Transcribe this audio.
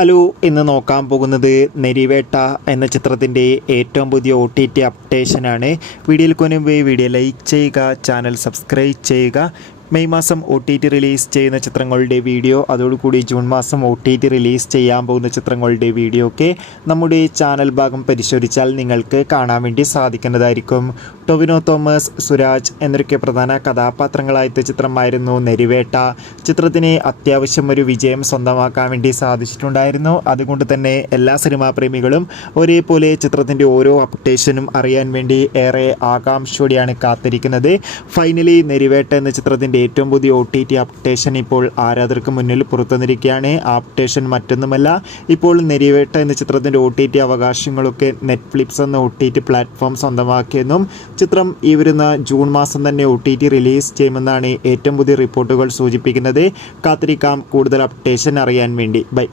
Hello, ഇന്ന് നോക്കാൻ പോകുന്നത് നെരിവേട്ട എന്ന ചിത്രത്തിൻ്റെ ഏറ്റവും പുതിയ OTT അപ്ഡേഷനാണ്. വീഡിയോയിൽ മുൻപ് വീഡിയോ ലൈക്ക് ചെയ്യുക, ചാനൽ സബ്സ്ക്രൈബ് ചെയ്യുക. മെയ് മാസം OTT റിലീസ് ചെയ്യുന്ന ചിത്രങ്ങളുടെ വീഡിയോ, അതോടുകൂടി ജൂൺ മാസം OTT റിലീസ് ചെയ്യാൻ പോകുന്ന ചിത്രങ്ങളുടെ വീഡിയോ ഒക്കെ നമ്മുടെ ചാനൽ ഭാഗം പരിശോധിച്ചാൽ നിങ്ങൾക്ക് കാണാൻ വേണ്ടി സാധിക്കുന്നതായിരിക്കും. ടൊവിനോ തോമസ്, സുരാജ് എന്നൊക്കെ പ്രധാന കഥാപാത്രങ്ങളായ ചിത്രമായിരുന്നു നെരിവേട്ട. ചിത്രത്തിന് അത്യാവശ്യം ഒരു വിജയം സ്വന്തമാക്കാൻ വേണ്ടി സാധിച്ചിട്ടുണ്ടായിരുന്നു. അതുകൊണ്ട് തന്നെ എല്ലാ സിനിമാ പ്രേമികളും ഒരേപോലെ ചിത്രത്തിൻ്റെ ഓരോ അപ്ഡേഷനും അറിയാൻ വേണ്ടി ഏറെ ആകാംക്ഷയോടെയാണ് കാത്തിരിക്കുന്നത്. ഫൈനലി നെരിവേട്ട എന്ന ചിത്രത്തിൻ്റെ ഏറ്റവും പുതിയ OTT അപ്ഡേഷൻ ഇപ്പോൾ ആരാധകർക്ക് മുന്നിൽ പുറത്തുവന്നിരിക്കുകയാണ്. ആ അപ്ഡേഷൻ മറ്റൊന്നുമല്ല, ഇപ്പോൾ നെരിവേട്ട എന്ന ചിത്രത്തിൻ്റെ OTT അവകാശങ്ങളൊക്കെ നെറ്റ്ഫ്ലിക്സ് എന്ന OTT പ്ലാറ്റ്ഫോം സ്വന്തമാക്കിയെന്നും ചിത്രം ഈ വരുന്ന ജൂൺ മാസം തന്നെ OTT റിലീസ് ചെയ്യുമെന്നാണ് ഏറ്റവും പുതിയ റിപ്പോർട്ടുകൾ സൂചിപ്പിക്കുന്നത്. കാത്തിരിക്കാം കൂടുതൽ അപ്ഡേഷൻ അറിയാൻ വേണ്ടി. ബൈ.